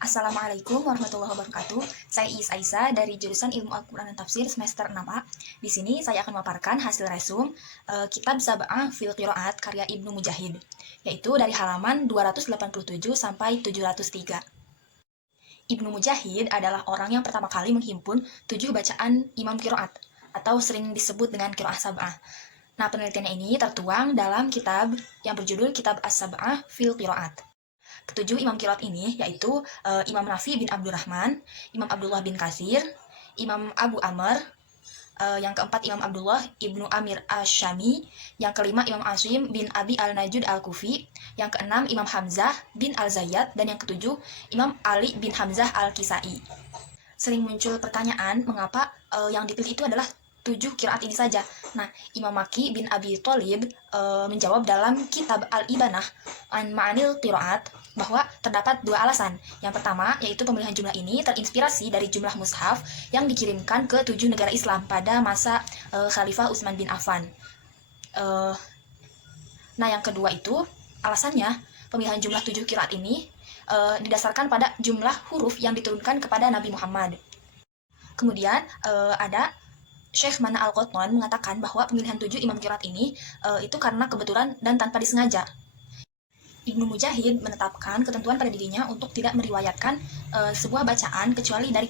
Assalamualaikum warahmatullahi wabarakatuh. Saya Is Aisyah dari jurusan Ilmu Al-Quran dan Tafsir semester 6A. Di sini saya akan memaparkan hasil resum Kitab Sab'ah fil Qiraat karya Ibnu Mujahid, yaitu dari halaman 287 sampai 703. Ibnu Mujahid adalah orang yang pertama kali menghimpun 7 bacaan Imam Qiraat, atau sering disebut dengan Qiraat Sab'ah. Nah, penelitiannya ini tertuang dalam kitab yang berjudul Kitab As-Sab'ah fil Qiraat. Ketujuh imam qiraat ini yaitu Imam Nafi bin Abdurrahman, Imam Abdullah bin Katsir, Imam Abu Amr, yang keempat Imam Abdullah ibnu Amir Asyami, yang kelima Imam Asim bin Abi al-Najud al-Kufi, yang keenam Imam Hamzah bin al-Zayyad, dan yang ketujuh Imam Ali bin Hamzah al-Kisai. Sering muncul pertanyaan mengapa yang dipilih itu adalah 7 qiraat ini saja. Nah, Imam Maki bin Abi Thalib menjawab dalam kitab Al-Ibanah an Ma'anil Qiraat bahwa terdapat 2 alasan. Yang pertama, yaitu pemilihan jumlah ini terinspirasi dari jumlah mushaf yang dikirimkan ke 7 negara Islam pada masa Khalifah Utsman bin Affan. Nah, yang kedua itu, alasannya pemilihan jumlah 7 qiraat ini didasarkan pada jumlah huruf yang diturunkan kepada Nabi Muhammad. Kemudian ada Syekh Mana Al-Qattan mengatakan bahwa pemilihan 7 imam qiraat ini itu karena kebetulan dan tanpa disengaja. Ibnu Mujahid menetapkan ketentuan pada dirinya untuk tidak meriwayatkan sebuah bacaan kecuali dari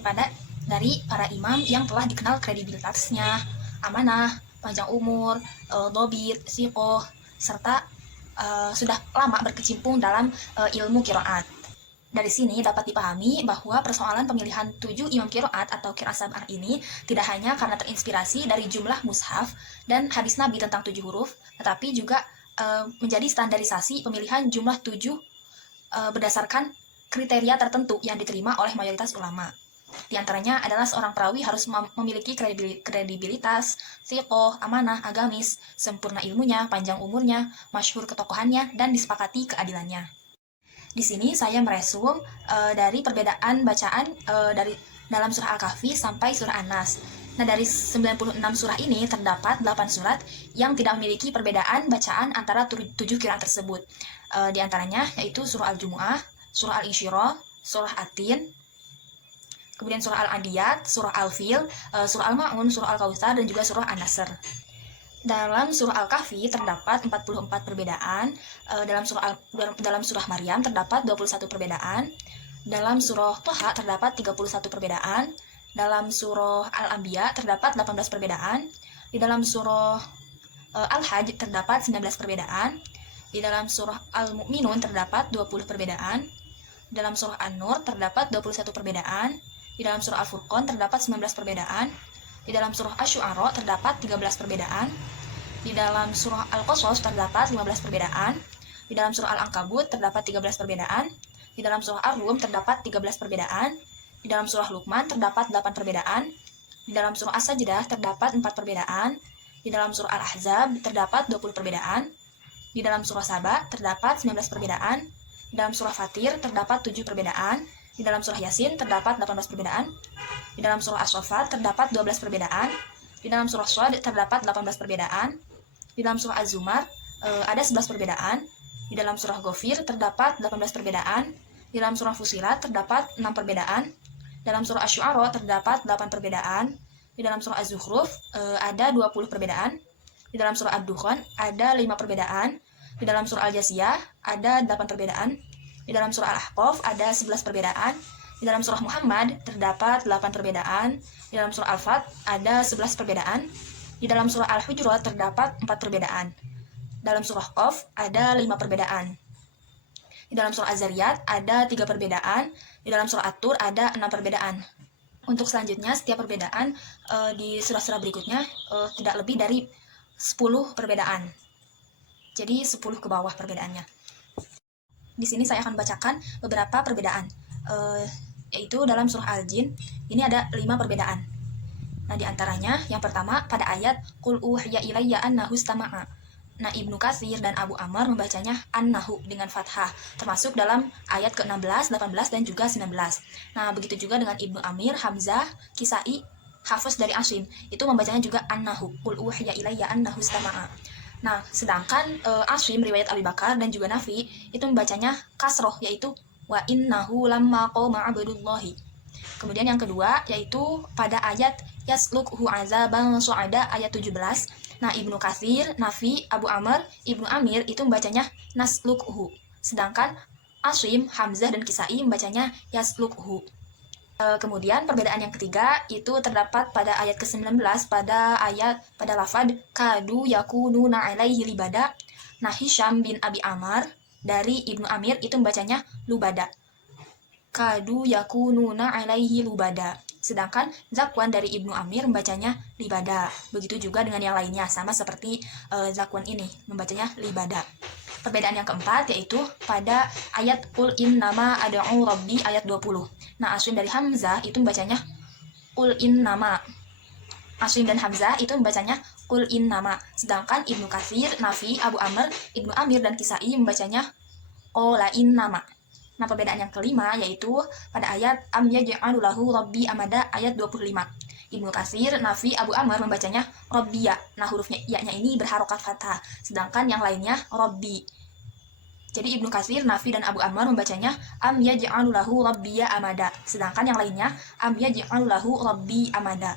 para imam yang telah dikenal kredibilitasnya, amanah, panjang umur, dobit, siqoh, serta sudah lama berkecimpung dalam ilmu qiraat. Dari sini dapat dipahami bahwa persoalan pemilihan 7 imam qiraat atau qiraat sab'ah ini tidak hanya karena terinspirasi dari jumlah mushaf dan hadis Nabi tentang 7 huruf, tetapi juga menjadi standarisasi pemilihan jumlah 7 berdasarkan kriteria tertentu yang diterima oleh mayoritas ulama. Di antaranya adalah seorang perawi harus memiliki kredibilitas, siqoh, amanah, agamis, sempurna ilmunya, panjang umurnya, masyhur ketokohannya, dan disepakati keadilannya. Di sini saya meresum dari perbedaan bacaan dari dalam surah Al-Kahfi sampai surah An-Nas. Nah, dari 96 surah ini terdapat 8 surat yang tidak memiliki perbedaan bacaan antara 7 qiraat tersebut. Di antaranya yaitu surah Al-Jumu'ah, surah Al-Insyirah, surah At-Tin, kemudian surah Al-Adiyat, surah Al-Fil, surah Al-Ma'un, surah Al-Kautsar, dan juga surah An-Nasr. Dalam surah Al-Kahfi terdapat 44 perbedaan, dalam surah Maryam terdapat 21 perbedaan, dalam surah Thaha terdapat 31 perbedaan, dalam surah Al-Anbiya terdapat 18 perbedaan, di dalam surah Al-Hajj terdapat 19 perbedaan, di dalam surah Al-Mu'minun terdapat 20 perbedaan, dalam surah An-Nur terdapat 21 perbedaan, di dalam surah Al-Furqan terdapat 19 perbedaan, di dalam surah Asy-Syu'ara terdapat 13 perbedaan, di dalam surah Al-Qasas terdapat 15 perbedaan, di dalam surah Al-Ankabut terdapat 13 perbedaan, di dalam surah Ar-Rum terdapat 13 perbedaan, di dalam surah Luqman terdapat 8 perbedaan, di dalam surah As-Sajdah terdapat 4 perbedaan, di dalam surah Al-Ahzab terdapat 20 perbedaan, di dalam surah Saba terdapat 19 perbedaan, di dalam surah Fatir terdapat 7 perbedaan, di dalam surah Yasin terdapat 18 perbedaan, di dalam surah As-Saffat terdapat 12 perbedaan, di dalam surah Shad terdapat 18 perbedaan, di dalam surah Az-Zumar ada 11 perbedaan, di dalam surah Ghafir terdapat 18 perbedaan, di dalam surah Fusilat terdapat 6 perbedaan, dalam surah Asy-Syu'ara terdapat 8 perbedaan, di dalam surah Az-Zukhruf ada 20 perbedaan, di dalam surah Ad-Dukhan ada 5 perbedaan, di dalam surah Al-Jasiyah ada 8 perbedaan, di dalam surah Al-Ahqaf ada 11 perbedaan, di dalam surah Muhammad terdapat 8 perbedaan, di dalam surah Al-Fat ada 11 perbedaan, di dalam surah Al-Hujurat terdapat 4 perbedaan, dalam surah Qaf ada 5 perbedaan, di dalam surah Az-Zariyat ada 3 perbedaan, di dalam surah At-Tur ada 6 perbedaan. Untuk selanjutnya, setiap perbedaan di surah-surah berikutnya tidak lebih dari 10 perbedaan. Jadi 10 ke bawah perbedaannya. Di sini saya akan bacakan beberapa perbedaan, yaitu dalam surah Al-Jin ini ada 5 perbedaan. Nah, di antaranya yang pertama pada ayat Qul uhiya ilayya annahu istama'a. Nah, Ibnu Katsir dan Abu Amr membacanya annahu dengan fathah, termasuk dalam ayat ke-16, 18, dan juga 19. Nah, begitu juga dengan Ibnu Amir, Hamzah, Kisai, Hafiz dari Asim, itu membacanya juga annahu, Qul uhiya ilayya annahu istama'a. Nah, sedangkan Asim riwayat Abi Bakar dan juga Nafi itu membacanya kasroh, yaitu wa innahu lamma qama abdullahi. Kemudian yang kedua yaitu pada ayat yaslukhu azaban su'ada ayat 17. Nah, Ibnu Katsir, Nafi, Abu Amr, Ibnu Amir itu membacanya naslukhu. Sedangkan Asim, Hamzah, dan Kisai membacanya yaslukhu. Kemudian perbedaan yang ketiga itu terdapat pada ayat ke-19 pada lafad kadu yakununa alaihi libada. Nah, Hisham bin Abi Amar dari Ibnu Amir itu membacanya lubada. Kadu yakununa alaihi lubada. Sedangkan Zakwan dari Ibnu Amir membacanya libada. Begitu juga dengan yang lainnya, sama seperti Zakwan ini membacanya libada. Perbedaan yang keempat yaitu pada ayat Qul innama ad'u rabbi ayat 20. Nah, Asim dari Hamzah itu membacanya Qul innama. Asim dan Hamzah itu membacanya Qul innama. Sedangkan Ibnu Katsir, Nafi, Abu Amr, Ibnu Amir, dan Kisai membacanya Qala innama. Nah, perbedaan yang kelima yaitu pada ayat Am yaj'alu lahu rabbi amada ayat 25. Ibnu Katsir, Nafi, Abu Amr membacanya Rabbiya. Nah, hurufnya ya-nya ini berharokat fathah, sedangkan yang lainnya Rabbi. Jadi Ibnu Katsir, Nafi, dan Abu Amr membacanya Am yaj'alu lahu rabbiya amada, sedangkan yang lainnya Am yaj'alu lahu rabbi amada.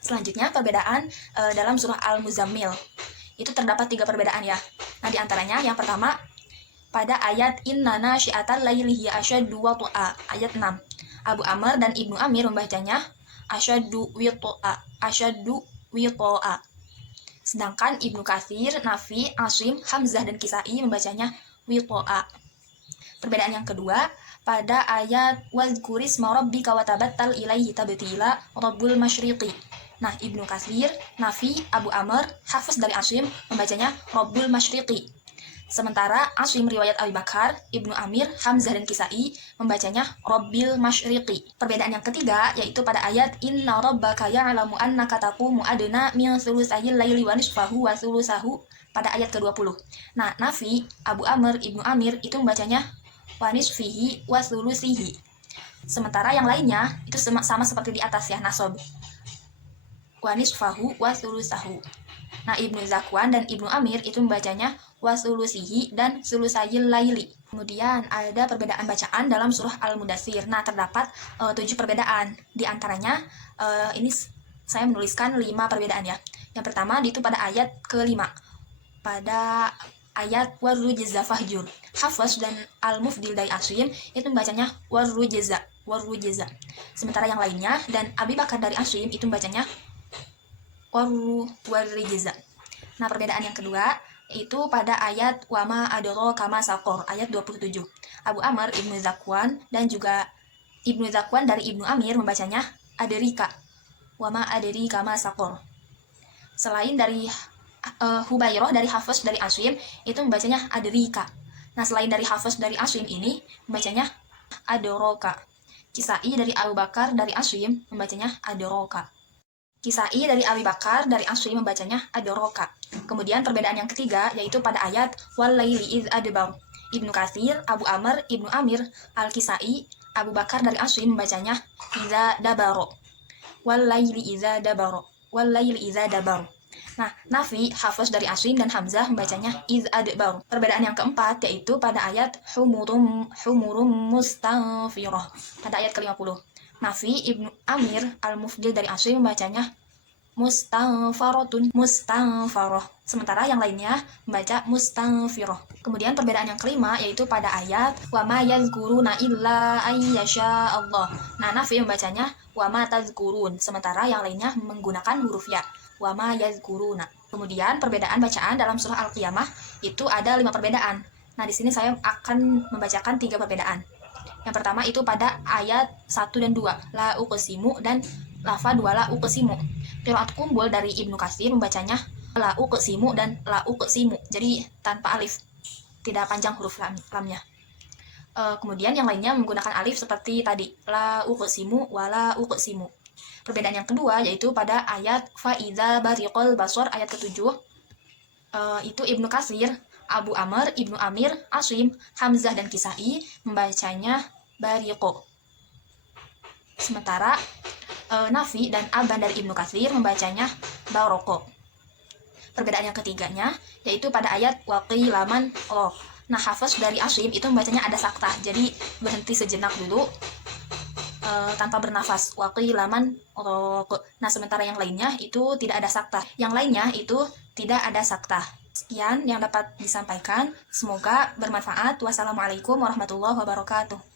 Selanjutnya perbedaan dalam surah Al-Muzammil. Itu terdapat 3 perbedaan ya. Nah, diantaranya yang pertama pada ayat Inna nasyi'atal laili hiya asyaddu wat'a ayat 6. Abu Amr dan Ibnu Amir membacanya asyaddu wita'a. Sedangkan Ibnu Katsir, Nafi, Asim, Hamzah, dan Kisai membacanya wita'a. Perbedaan yang kedua pada ayat wazkurisma rabbika wa tabattal ilaihi tabtila rabbul masyriqi. Nah, Ibnu Katsir, Nafi, Abu Amr, Hafiz dari Asim membacanya rabbul masyriqi. Sementara Asim riwayat Abi Bakar, Ibnu Amir, Hamzah, dan Kisai membacanya Rabbil Masyriqi. Perbedaan yang ketiga yaitu pada ayat Inna rabbaka ya'lamu annaka taqumu adna min thulusayil laili wa nisfahu wa thulusahu pada ayat ke-20. Nah, Nafi, Abu Amr, Ibnu Amir itu membacanya wa nisfihi wa thulusihi. Sementara yang lainnya itu sama seperti di atas ya, nasab. Wa nisfahu wa thulusahu. Nah, Ibnu Zakwan dan Ibnu Amir itu membacanya wasulusihi dan sulusayil laili. Kemudian ada perbedaan bacaan dalam surah Al-Mudaththir. Nah, terdapat 7 perbedaan. Di antaranya ini saya menuliskan 5 perbedaan ya. Yang pertama itu pada ayat ke-5. Pada ayat warujza fahjur. Hafs dan Al-Mufdil dari Asim itu membacanya warujza. Sementara yang lainnya dan Abi Bakar dari Asim itu membacanya warujza. Nah, perbedaan yang kedua itu pada ayat wama adoro kama sakor ayat 27. Abu Amr, Ibnu Zakwan, dan juga Ibnu Zakwan dari Ibnu Amir membacanya aderika. Wama aderi kama sakor. Selain dari Hubairah dari Hafiz dari Asim itu membacanya aderika. Nah, selain dari Hafiz dari Asim ini membacanya adoroka. Kisai dari Abu Bakar dari Asim membacanya adoroka. Kisai dari Abi Bakar dari Asim membacanya adoroka. Kemudian perbedaan yang ketiga yaitu pada ayat wal laili iz adbar. Ibnu Katsir, Abu Amr, Ibnu Amir, Al-Kisai, Abu Bakar dari Asim membacanya iza dabaro. Wal laili iza dabaro. Nah, Nafi, Hafiz dari Asim, dan Hamzah membacanya iz adbar. Perbedaan yang keempat yaitu pada ayat humurum mustanfirah pada ayat ke-50. Nafi, Ibnu Amir, Al-Mufdil dari Asim membacanya mustanfarah. Sementara yang lainnya membaca mustanfirah. Kemudian perbedaan yang kelima yaitu pada ayat wa ma yazkuruna illa ayyasha Allah. Nah, Nafi membacanya wa ma tazkurun. Sementara yang lainnya menggunakan huruf ya. Wa ma yazkuruna. Kemudian perbedaan bacaan dalam surah Al-Qiyamah itu ada 5 perbedaan. Nah, di sini saya akan membacakan 3 perbedaan. Yang pertama itu pada ayat 1 dan 2, la uqsimu dan lafaz la uqsimu. Qiraat kumbul dari Ibnu Katsir membacanya la uqsimu dan la uqsimu. Jadi tanpa alif. Tidak panjang huruf lamnya. Kemudian yang lainnya menggunakan alif seperti tadi, la uqsimu wa la uqsimu. Perbedaan yang kedua yaitu pada ayat fa idza bariqal basar ayat ke-7. Itu Ibnu Katsir, Abu Amr, Ibnu Amir, Asim, Hamzah, dan Kisai membacanya bariqo. Sementara Nafi dan Aban dari Ibnu Katsir membacanya baroko. Perbedaan yang ketiganya yaitu pada ayat waqilaman roh. Nah, Hafs dari Asim itu membacanya ada saktah, jadi berhenti sejenak dulu tanpa bernafas. Waqilaman raq. Nah, sementara yang lainnya itu tidak ada saktah. Yang lainnya itu tidak ada saktah. Sekian yang dapat disampaikan. Semoga bermanfaat. Wassalamualaikum warahmatullahi wabarakatuh.